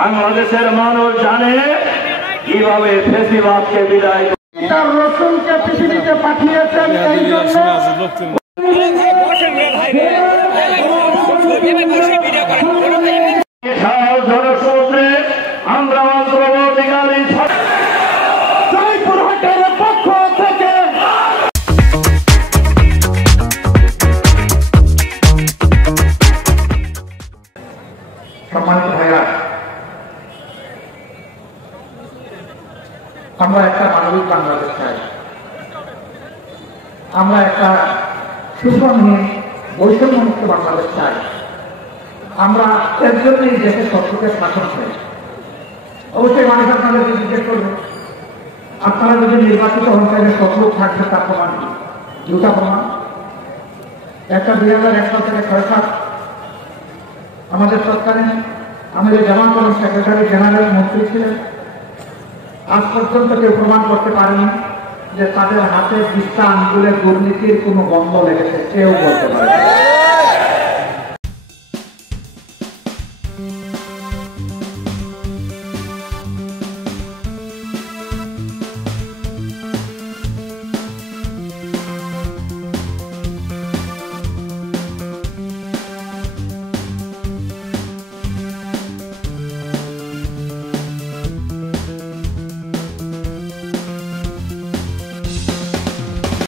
বাংলাদেশের মানুষ জানে কিভাবে ফেসিবাদকে বিদায় তার রসুলকে পৃথিবীতে পাঠিয়েছেন এই জন্য জনসমুদ্রে আমরা অগ্রবর্তীকারী জয়পুরহাটের পক্ষ থেকে সম্মানিত ভাইরা, আমরা একটা মানবিক বাংলাদেশ চাই। আমরা একটা সুশ্রমহীন বৈষম্যমুক্ত বাংলাদেশ চাই। আমরা এর জন্যই দেশের শত্রুকে শাসন চাই। অবশ্যই মানুষ আপনাদেরকে জিজ্ঞেস করবে, আপনারা যদি নির্বাচিত হন তাহলে শত্রু থাকবে, তার প্রমাণ কি? দুটা প্রমাণ। একটা 2001 সাল থেকে 6 সাল আমাদের তৎকালীন আমাদের জামাত এবং সেক্রেটারি জেনারেল মন্ত্রী ছিলেন। আজ পর্যন্ত কেউ প্রমাণ করতে পারেনি যে তাদের হাতে বিস্তা আঙ্গুলের দুর্নীতির কোনো গন্ধ লেগেছে, কেউ বলতে পারে।